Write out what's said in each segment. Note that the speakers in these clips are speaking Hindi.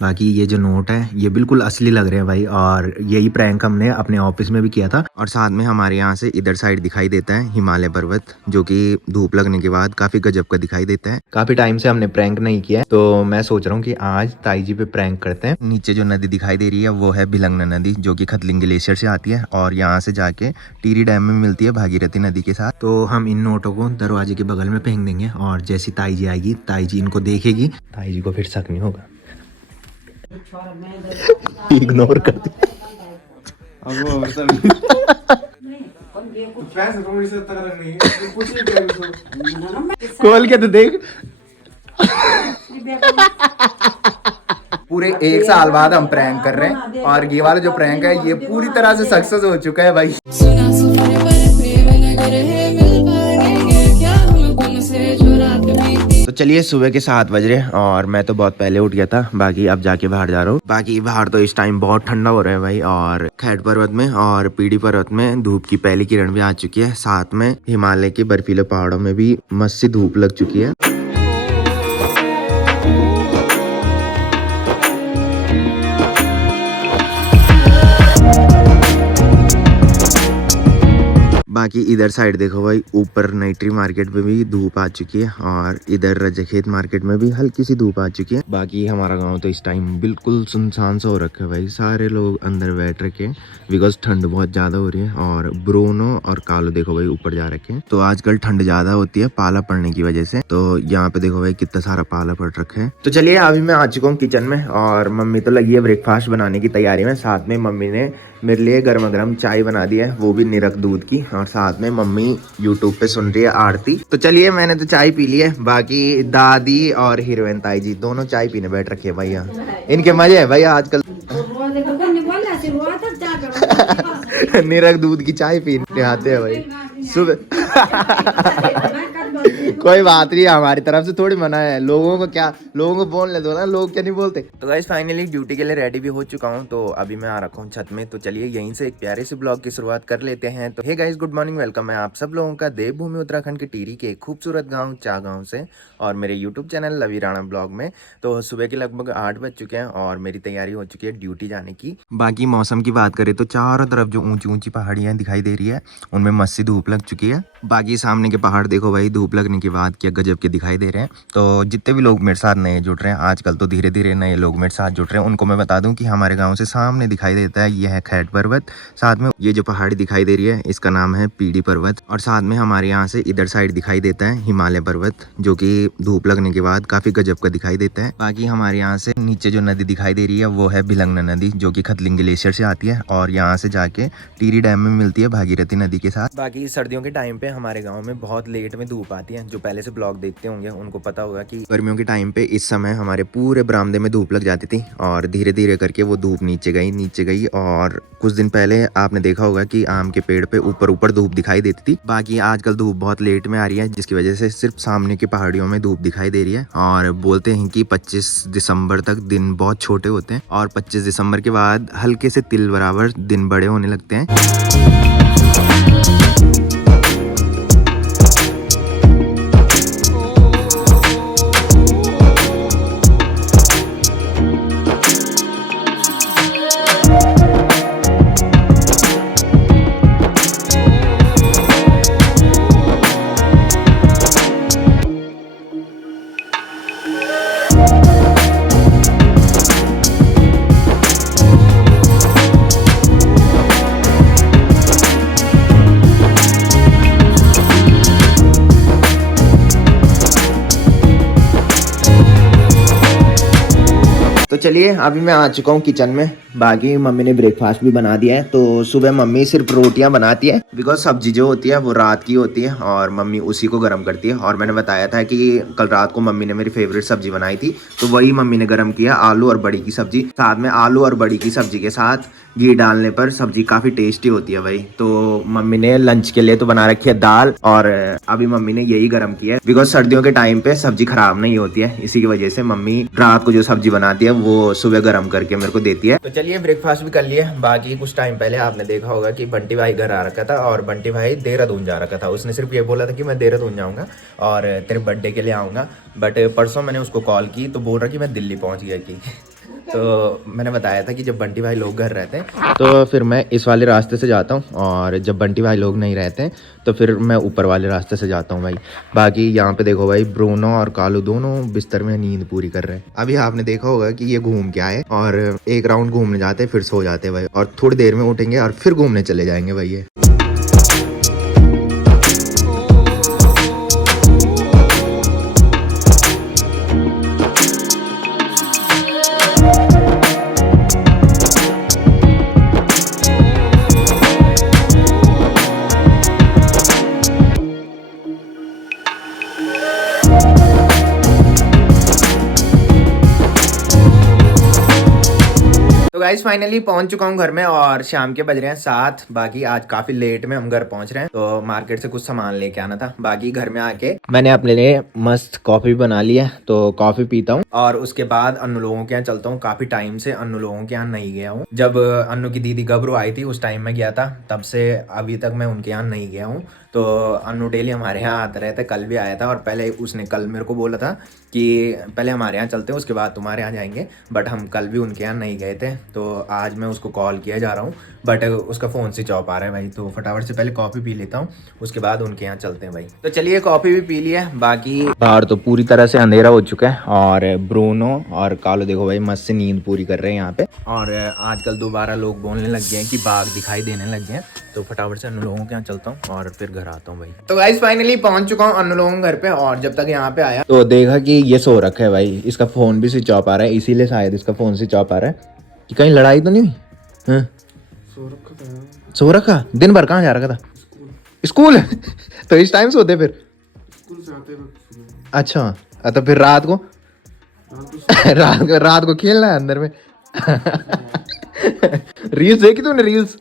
बाकी ये जो नोट है ये बिल्कुल असली लग रहे हैं भाई, और यही प्रैंक हमने अपने ऑफिस में भी किया था। और साथ में हमारे यहाँ से इधर साइड दिखाई देता है हिमालय पर्वत, जो कि धूप लगने के बाद काफी गजब का दिखाई देता है। काफी टाइम से हमने प्रैंक नहीं किया है, तो मैं सोच रहा हूँ कि आज ताई जी पे प्रैंक करते हैं। नीचे जो नदी दिखाई दे रही है वो है भिलंगना नदी, जो कि खतलिंग ग्लेशियर से आती है और यहाँ से जाके टिहरी डैम में मिलती है भागीरथी नदी के साथ। तो हम इन नोटों को दरवाजे के बगल में फेंक देंगे, और जैसी ताई जी आएगी ताई जी इनको देखेगी, ताई जी को फिर शक नहीं होगा। इग्नोर कर दी। खोल के तो देख। पूरे 1 साल बाद हम प्रैंक कर रहे हैं, और ये वाला जो प्रैंक है ये पूरी तरह से सक्सेस हो चुका है भाई। तो चलिए, सुबह के 7 बज रहे और मैं तो बहुत पहले उठ गया था। बाकी अब जाके बाहर जा रहा हूँ। बाकी बाहर तो इस टाइम बहुत ठंडा हो रहा है भाई, और खैट पर्वत में और पीडी पर्वत में धूप की पहली किरण भी आ चुकी है। साथ में हिमालय के बर्फीले पहाड़ों में भी मस्त सी धूप लग चुकी है। बाकी इधर साइड देखो भाई, ऊपर नाइट्री मार्केट में भी धूप आ चुकी है, और इधर रजखेत मार्केट में भी हल्की सी धूप आ चुकी है। बाकी हमारा गांव तो इस टाइम बिल्कुल सुनसान सा हो रखा है भाई, सारे लोग अंदर बैठ रखे हैं बिकॉज ठंड बहुत ज्यादा हो रही है। और ब्रोनो और कालो देखो भाई ऊपर जा रखे हैं। तो आजकल ठंड ज्यादा होती है पाला पड़ने की वजह से, तो यहाँ पे देखो भाई कितना सारा पाला पड़ रखा है। तो चलिए, अभी मैं आ चुका हूँ किचन में, और मम्मी तो लगी है ब्रेकफास्ट बनाने की तैयारी में। साथ में मम्मी ने मेरे लिए गर्मा गर्म चाय बना दी है, वो भी निरख दूध की, और साथ में मम्मी यूट्यूब पे सुन रही है आरती। तो चलिए, मैंने तो चाय पी ली है, बाकी दादी और हीरोइन ताई जी दोनों चाय पीने बैठ रखे हैं भैया। इनके मजे है भैया आजकल। निरख दूध की चाय पीने आते हैं भाई सुबह। कोई बात नहीं, हमारी तरफ से थोड़ी मना है। लोगों को क्या, लोगों को बोलने दो ना, लोग क्या नहीं बोलते। तो गाइस फाइनली ड्यूटी के लिए रेडी भी हो चुका हूँ, तो अभी मैं आ रखा हूँ छत में। तो चलिए यहीं से एक प्यारे से ब्लॉग की शुरुआत कर लेते हैं। तो hey guys, good morning, welcome है आप सब लोगों का देवभूमि उत्तराखंड के टिहरी के खूबसूरत गाँव चागांव से, और मेरे यूट्यूब चैनल लवी राणा ब्लॉग में। तो सुबह के लगभग 8 बज चुके हैं और मेरी तैयारी हो चुकी है ड्यूटी जाने की। बाकी मौसम की बात करें तो चारों तरफ जो ऊंची ऊंची पहाड़ियां दिखाई दे रही है उनमें मस्त सी धूप लग चुकी है। बाकी सामने के पहाड़ देखो भाई, धूप लगने के बाद क्या गजब के दिखाई दे रहे हैं। तो जितने भी लोग मेरे साथ नए जुड़ रहे हैं आजकल, तो धीरे धीरे नए लोग मेरे साथ जुड़ रहे हैं, उनको मैं बता दूं कि हमारे गांव से सामने दिखाई देता है यह है खैट पर्वत। साथ में ये जो पहाड़ी दिखाई दे रही है इसका नाम है पीडी पर्वत, और साथ में हमारे यहाँ से इधर साइड दिखाई देता है हिमालय पर्वत, जो कि धूप लगने के बाद काफी गजब का दिखाई देता है। बाकी हमारे यहाँ से नीचे जो नदी दिखाई दे रही है वो है भिलंगना नदी, जो कि खतलिंग ग्लेशियर से आती है और यहाँ से जाके टिहरी डैम में मिलती है भागीरथी नदी के साथ। बाकी सर्दियों के टाइम पे हमारे गाँव में बहुत लेट में धूप आती है। जो पहले से ब्लॉग देखते होंगे उनको पता होगा कि गर्मियों के टाइम पे इस समय हमारे पूरे बरामदे में धूप लग जाती थी, और धीरे धीरे करके वो धूप नीचे गई, और कुछ दिन पहले आपने देखा होगा कि आम के पेड़ पे ऊपर ऊपर धूप दिखाई देती थी। बाकी आजकल धूप बहुत लेट में आ रही है, जिसकी वजह से सिर्फ सामने की पहाड़ियों में धूप दिखाई दे रही है। और बोलते हैं कि 25 दिसंबर तक दिन बहुत छोटे होते हैं, और 25 दिसंबर के बाद हल्के से तिल बराबर दिन बड़े होने लगते हैं। तो चलिए, अभी मैं आ चुका हूँ किचन में। बाकी मम्मी ने ब्रेकफास्ट भी बना दिया है। तो सुबह मम्मी सिर्फ रोटियां बनाती है, बिकॉज सब्जी जो होती है वो रात की होती है और मम्मी उसी को गर्म करती है। और मैंने बताया था कि कल रात को मम्मी ने मेरी फेवरेट सब्जी बनाई थी, तो वही मम्मी ने गर्म किया, आलू और बड़ी की सब्जी। साथ में आलू और बड़ी की सब्जी के साथ घी डालने पर सब्जी काफी टेस्टी होती है भाई। तो मम्मी ने लंच के लिए तो बना रखी है दाल, और अभी मम्मी ने यही गर्म किया है, बिकॉज सर्दियों के टाइम पे सब्जी खराब नहीं होती है। इसी की वजह से मम्मी रात को जो सब्जी बनाती है वो सुबह गर्म करके मेरे को देती है। तो चलिए, ब्रेकफास्ट भी कर लिए। बाकी कुछ टाइम पहले आपने देखा होगा कि बंटी भाई घर आ रखा था, और बंटी भाई देहरादून जा रखा था। उसने सिर्फ ये बोला था कि मैं देहरादून जाऊंगा और तेरे बर्थडे के लिए आऊंगा, बट परसों मैंने उसको कॉल की तो बोल रहा कि मैं दिल्ली पहुंच गया कि तो मैंने बताया था कि जब बंटी भाई लोग घर रहते हैं तो फिर मैं इस वाले रास्ते से जाता हूँ, और जब बंटी भाई लोग नहीं रहते हैं तो फिर मैं ऊपर वाले रास्ते से जाता हूँ भाई। बाकी यहाँ पे देखो भाई, ब्रूनो और कालू दोनों बिस्तर में नींद पूरी कर रहे हैं। अभी आपने देखा होगा कि ये घूम के आए और एक राउंड घूमने जाते हैं, फिर सो जाते हैं भाई, और थोड़ी देर में उठेंगे और फिर घूमने चले जाएंगे भाई ये। तो गाइस फाइनली पहुंच चुका हूं घर में और शाम के बज रहे हैं 7। बाकी आज काफी लेट में हम घर पहुंच रहे हैं, तो मार्केट से कुछ सामान लेके आना था। बाकी घर में आके मैंने अपने लिए मस्त कॉफी बना ली है, तो कॉफी पीता हूं और उसके बाद अन्नू लोगों के यहाँ चलता हूं। काफी टाइम से अन्नू लोगों के यहाँ नहीं गया हूँ। जब अन्नू की दीदी गबरू आई थी उस टाइम में गया था, तब से अभी तक मैं उनके यहाँ नहीं गया हूँ। तो अन्नू डेली हमारे यहाँ आते रहते, कल भी आया था, और पहले उसने कल मेरे को बोला था कि पहले हमारे यहाँ चलते हैं उसके बाद तुम्हारे यहाँ जाएंगे, बट हम कल भी उनके यहाँ नहीं गए थे। तो आज मैं उसको कॉल किया जा रहा हूँ, बट उसका फ़ोन स्विच ऑफ आ रहा है भाई। तो फटाफट से पहले कॉफ़ी पी लेता हूँ, उसके बाद उनके यहाँ चलते हैं भाई। तो चलिए कॉफ़ी भी पी लिया। बाकी बाहर तो पूरी तरह से अंधेरा हो चुका है, और ब्रूनो और कालो देखो भाई मस्त से नींद पूरी कर रहे हैं यहाँ पे। और आजकल दोबारा लोग बोलने लग गए हैं कि बाघ दिखाई देने लग गए हैं, तो फटाफट से अन्नू लोगों के यहाँ चलता हूँ और फिर घर आता हूँ भाई। तो गाइस फाइनली पहुंच चुका हूँ अन्नू लोगों के घर पे, और जब तक यहाँ पे आया तो देखा कि ये सो रखा है भाई, इसका फोन भी स्विच ऑफ आ रहा है, इसीलिए शायद इसका फोन स्विच ऑफ आ रहा है कि कहीं लड़ाई तो नहीं हुई। हाँ? सो रखा दिन भर कहाँ जा रखा था? स्कूल तो इस टाइम सोते फिर? अच्छा, तो फिर रात को रात को खेलना है अंदर में। रील्स देखी तूने? रील्स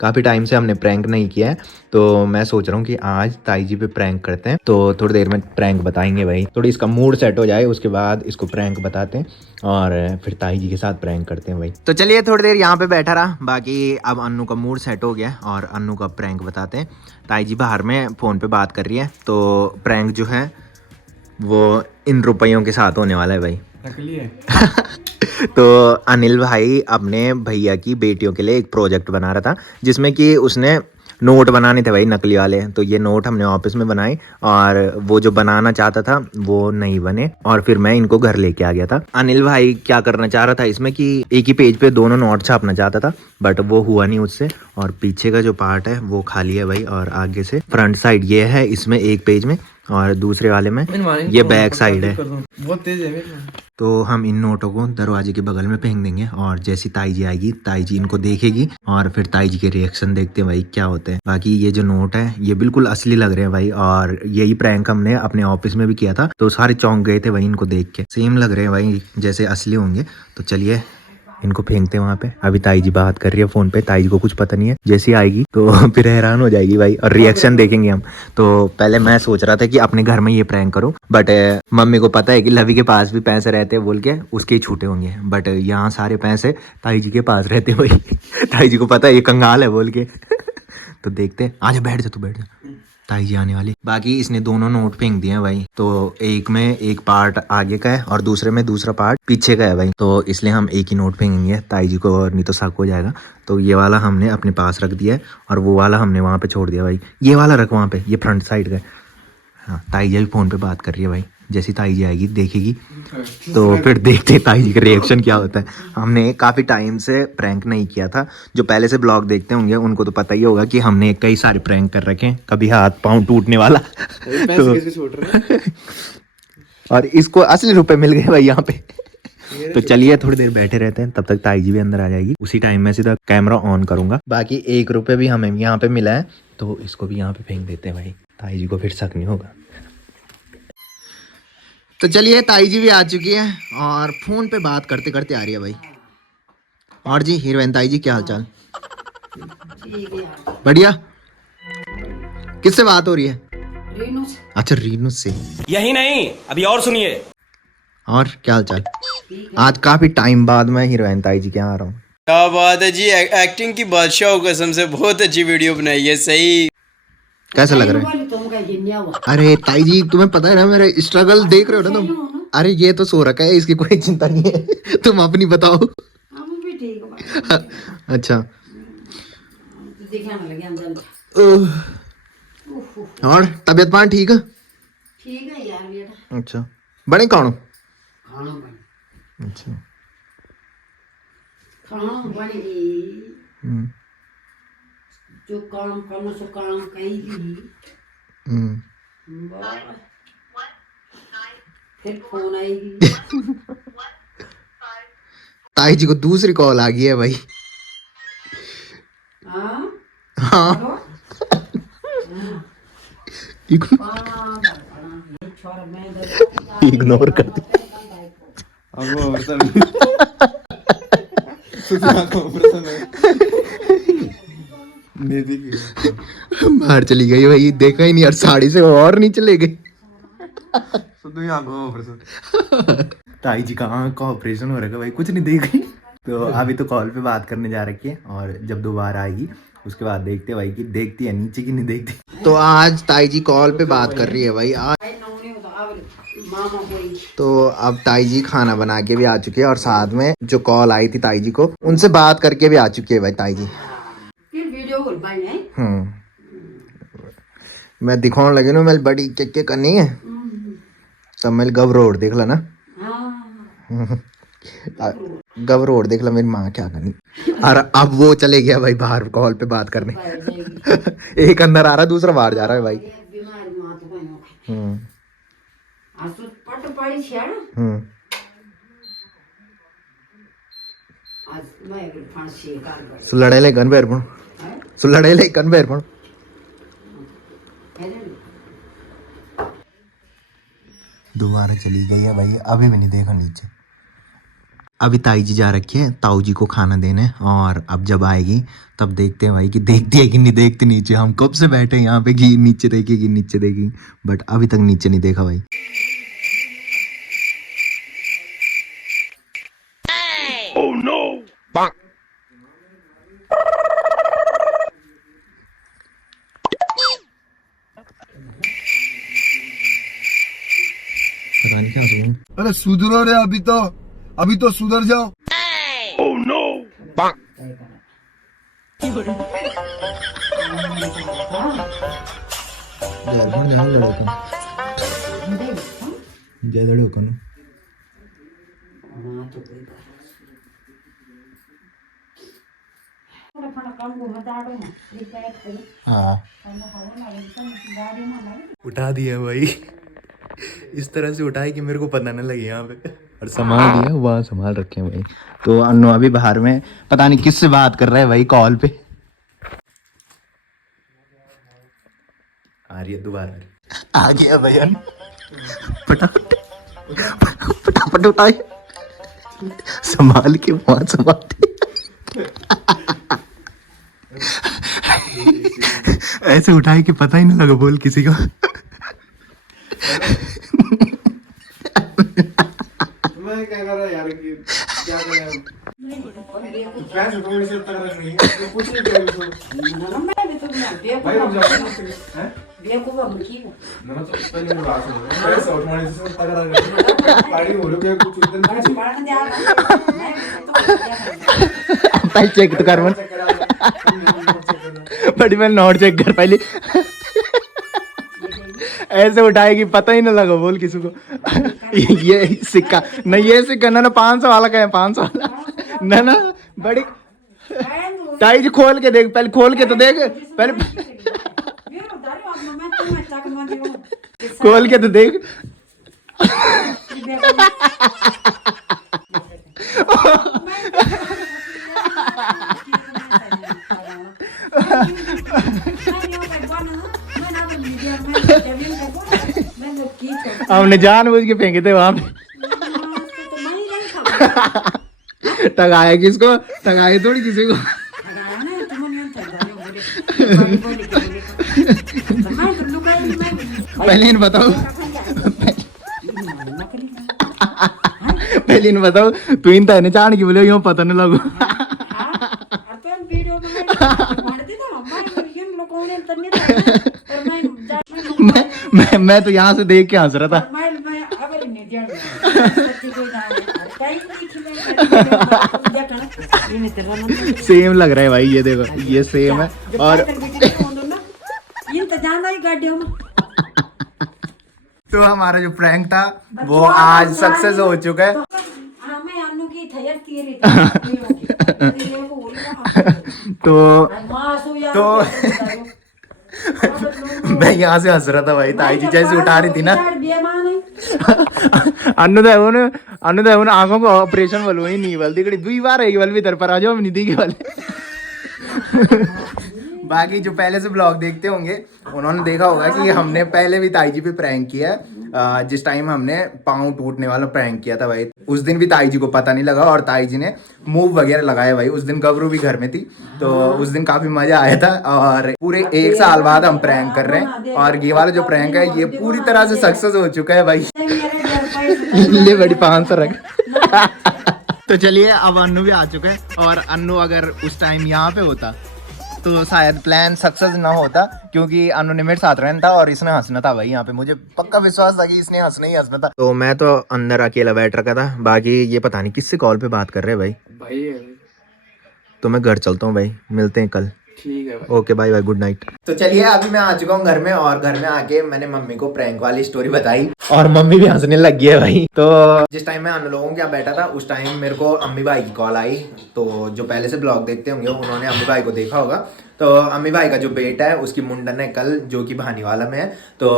काफी टाइम से हमने प्रैंक नहीं किया है, तो मैं सोच रहा हूँ कि आज ताई जी पे प्रैंक करते हैं। तो थोड़ी देर में प्रैंक बताएंगे भाई, थोड़ी इसका मूड सेट हो जाए उसके बाद इसको प्रैंक बताते हैं और फिर ताई जी के साथ प्रैंक करते हैं भाई। तो चलिए थोड़ी देर यहाँ पे बैठा रहा। बाकी अब अन्नू का मूड सेट हो गया और अन्नू का प्रैंक बताते हैं। ताई जी बाहर में फ़ोन पे बात कर रही है, तो प्रैंक जो है वो इन रुपयों के साथ होने वाला है भाई। तो अनिल भाई अपने भैया की बेटियों के लिए एक प्रोजेक्ट बना रहा था, जिसमें कि उसने नोट बनाने थे भाई नकली वाले। तो ये नोट हमने ऑफिस में बनाए, और वो जो बनाना चाहता था वो नहीं बने, और फिर मैं इनको घर लेके आ गया था। अनिल भाई क्या करना चाह रहा था इसमें कि एक ही पेज पे दोनों नोट छापना चाहता था, बट वो हुआ नहीं उससे। और पीछे का जो पार्ट है वो खाली है भाई, और आगे से फ्रंट साइड ये है इसमें एक पेज में, और दूसरे वाले में ये बैक साइड है। बहुत तेज है। तो हम इन नोटों को दरवाजे के बगल में फेंक देंगे, और जैसी ताई जी आएगी ताई जी इनको देखेगी, और फिर ताई जी के रिएक्शन देखते हैं भाई क्या होते हैं। बाकी ये जो नोट है ये बिल्कुल असली लग रहे हैं भाई, और यही प्रैंक हमने अपने ऑफिस में भी किया था, तो सारे चौंक गए थे भाई इनको देख के। सेम लग रहे हैं भाई जैसे असली होंगे। तो चलिए इनको फेंकते हैं वहाँ पे। अभी ताई जी बात कर रही है फोन पे, ताई जी को कुछ पता नहीं है, जैसी आएगी तो फिर हैरान हो जाएगी भाई, और रिएक्शन देखेंगे हम। तो पहले मैं सोच रहा था कि अपने घर में ये प्रैंक करूं, बट मम्मी को पता है कि लवी के पास भी पैसे रहते हैं बोल के उसके ही छूटे होंगे, बट यहाँ सारे पैसे ताई जी के पास रहते भाई। ताई जी को पता है ये कंगाल है बोल के। तो देखते, आजा बैठ जा, तू बैठ जा, ताई जी आने वाली। बाकी इसने दोनों नोट फेंक दिए हैं भाई, तो एक में एक पार्ट आगे का है और दूसरे में दूसरा पार्ट पीछे का है भाई, तो इसलिए हम एक ही नोट फेंकेंगे ताई जी को, और नहीं तो शक हो जाएगा। तो ये वाला हमने अपने पास रख दिया है, और वो वाला हमने वहाँ पे छोड़ दिया भाई। ये वाला रख वहाँ पे, ये फ्रंट साइड का। हाँ, ताई जी भी फ़ोन पे बात कर रही है भाई, जैसी ताई जी आएगी देखेगी तो फिर देखते हैं ताई जी का रिएक्शन क्या होता है। हमने काफ़ी टाइम से प्रैंक नहीं किया था, जो पहले से ब्लॉग देखते होंगे उनको तो पता ही होगा कि हमने कई सारे प्रैंक कर रखे हैं, कभी हाथ पाँव टूटने वाला। तो और इसको असली रुपए मिल गए भाई यहाँ पे। तो चलिए थोड़ी देर बैठे रहते हैं, तब तक ताई जी भी अंदर आ जाएगी। उसी टाइम में सीधा कैमरा ऑन करूंगा। बाकी 1 रुपये भी हमें यहाँ पे मिला है, तो इसको भी यहाँ पे फेंक देते हैं भाई, ताई जी को फिर शक नहीं होगा। तो चलिए ताई जी भी आ चुकी है, और फोन पे बात करते करते आ रही है भाई। और जी हीरोइन ताई जी क्या हाल चाल? बढ़िया। किससे बात हो रही है? रीनू से। अच्छा रीनू से। यही नहीं, अभी और सुनिए। और क्या हाल चाल? आज काफी टाइम बाद मैं हीरोइन ताई जी के यहाँ आ रहा हूँ। क्या बात है जी, एक्टिंग की बादशाह हो कसम से, बहुत अच्छी वीडियो बनाई है। सही कैसा लग रहा है? अरे ताई जी तुम्हें पता है ना मेरे स्ट्रगल देख रहे हो ना तुम? अरे ये तो सो रखा है, इसकी कोई चिंता नहीं है। तुम अपनी बताओ। हम भी ठीक है अच्छा दिखाने लगे हम जल्द और तबीयत पानी ठीक है? ठीक है यार बेटा अच्छा बने कौन? खाना बन अच्छा खाना बनेगी जो काम करना सो काम कहेगी फिर फोन आएगी। ताई जी को दूसरी कॉल आ गई है भाई। हाँ हाँ इग्नोर कर दी। बाहर चली गई भाई, देखा ही नहीं यार, साड़ी से और नीचे ले गई। ताई जी का आँख का ऑपरेशन हो रहा है भाई, कुछ नहीं देख रही। तो अभी तो कॉल पे बात करने जा रखी है, और जब दोबारा आएगी उसके बाद देखते भाई कि देखती है नीचे की नहीं देखती। तो आज ताई जी कॉल पे बात कर रही है भाई आज। तो अब ताई जी खाना बना के भी आ चुके हैं, और साथ में जो कॉल आई थी ताई जी को उनसे बात करके भी आ चुकी है भाई ताई जी। फिर वीडियो कॉल पाई है मैं दिखाने लगे ना, मैं बड़ी के करनी है तब मैं गव रोड देख ला ना। गव रोड देख ला मेरी माँ क्या करनी। और अब वो चले गया भाई बाहर कॉल पे बात करने। एक अंदर आ रहा है दूसरा बाहर जा रहा है भाई। बीमारी मां तो बनो आसु पट पड़ी छड़ आज मैं फांसी कर सुलड़े गन बेर पण सुलड़े गन बेर पण दोबारा चली गई है भाई, अभी भी नहीं देखा नीचे। अभी ताई जी जा रखी है ताऊ जी को खाना देने, और अब जब आएगी तब देखते हैं भाई कि देखती है कि नहीं देखती नीचे। हम कब से बैठे यहाँ पे कि नीचे देखेगी नीचे देखेगी, बट अभी तक नीचे नहीं देखा भाई। Oh no! पता नहीं क्या सुन। अरे सुधरो रे, अभी तो सुधर जाओ। Oh no! हाँ उठा दिया भाई, इस तरह से उठाए कि मेरे को पता न लगे यहाँ पे, और संभाल दिया वहाँ संभाल रखे हैं भाई। तो अन्नू अभी बाहर में पता नहीं किससे बात कर रहा है भाई कॉल पे। आ रही है दोबारा, आ गया भाई अन्नू, फटाफट फटाफट उठाए, संभाल के वहाँ संभाल ऐसे उठाए कि पता ही नहीं लगा बोल किसी को। मैं क्या कर रहा यार कि क्या कर रहा फैंस तो मेरे से तक रखनी है, तो कुछ नहीं कर रहे भाई रुक जाओ हैं बेवकूफ हम की ना तो पहले बात सुनो, ऐसे ऑटोमेटिक से तक रखनी गाड़ी हो लो क्या कुछ उधर पढ़ने जा पहले चेक तो कर मन बड़ी मैं नोट चेक कर पहले। ऐसे उठाएगी पता ही ना लगा बोल किसी को। ये सिक्का नहीं, ये सिक्का ना 500 वाला का है, 500 वाला ना ना बड़ी। ताई जी खोल के देख, पहले खोल के तो देख, पहले खोल के तो देख। हमने जानबूझ के फेंके थे वहां पे। टगाया किसको? टगाया थोड़ी किसी को। पहले इन बताओ, पहले इन बताओ तू इन तने जान की बोले यूं पता नहीं लगो। मैं तो यहाँ से देख के हंस रहा था। बच्चे कोई ना टाइम नहीं खिले देखना ये नहीं तेरा नंबर सेम लग रहा है भाई, ये देखो ये सेम है। और ये तो जाना ही गाड़ियों में। तो हमारा जो प्रैंक था वो आज सक्सेस हो चुका है। हमें अन्नू की थयर की तो मैं यहाँ से हंस रहा था भाई, ताई जी जैसे उठा रही थी ना। अन्नू आंखों को ऑपरेशन बोलो ही नहीं बोलती कड़ी 2 बार है बल इधर पर आ जाओ हम निधि के वाले। बाकी जो पहले से ब्लॉग देखते होंगे उन्होंने देखा होगा कि हमने पहले भी ताई जी पे प्रैंक किया है। जिस टाइम हमने पाँव टूटने वाला प्रैंक किया था भाई, उस दिन भी ताई जी को पता नहीं लगा और ताई जी ने मूव वगैरह लगाया भाई। उस दिन गबरू भी घर में थी तो उस दिन काफी मजा आया था। और पूरे 1 साल बाद हम प्रैंक कर रहे हैं और ये वाला जो प्रैंक है ये पूरी तरह से सक्सेस हो चुका है भाई। ले बड़ी 500 रख। तो चलिए अब अन्नू भी आ चुका है और अन्नू अगर उस टाइम यहाँ पे होता तो शायद प्लान सक्सेस ना होता, क्योंकि अन्नू ने मेरे साथ रहना था और इसने हंसना था भाई। यहाँ पे मुझे पक्का विश्वास था कि इसने हंसना ही हंसना था। तो मैं तो अंदर अकेला बैठ रखा था, बाकी ये पता नहीं किससे कॉल पे बात कर रहे हैं भाई। तो मैं घर चलता हूँ भाई, मिलते हैं कल। ठीक है भाई। Okay bye bye, good night. तो चलिए अभी मैं आ चुका हूँ घर में और घर में आके मैंने मम्मी को प्रैंक वाली स्टोरी बताई और मम्मी भी हंसने लग गई है भाई। तो जिस टाइम मैं अन्य लोगों के यहाँ बैठा था उस टाइम मेरे को अम्मी भाई की कॉल आई। तो जो पहले से ब्लॉग देखते होंगे उन्होंने अम्मी भाई को देखा होगा। तो अम्मी भाई का जो बेटा है उसकी मुंडन है कल, जो कि भानीवाला में है। तो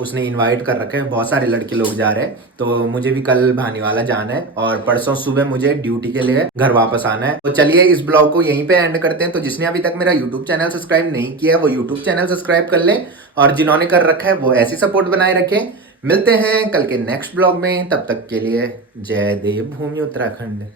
उसने इनवाइट कर रखे हैं, बहुत सारे लड़के लोग जा रहे हैं। तो मुझे भी कल भानीवाला जाना है और परसों सुबह मुझे ड्यूटी के लिए घर वापस आना है। तो चलिए इस ब्लॉग को यहीं पे एंड करते हैं। तो जिसने अभी तक मेरा यूट्यूब चैनल सब्सक्राइब नहीं किया है वो यूट्यूब चैनल सब्सक्राइब कर ले और जिन्होंने कर रखा है वो ऐसी सपोर्ट बनाए रखें। मिलते हैं कल के नेक्स्ट ब्लॉग में, तब तक के लिए जय देव भूमि उत्तराखंड।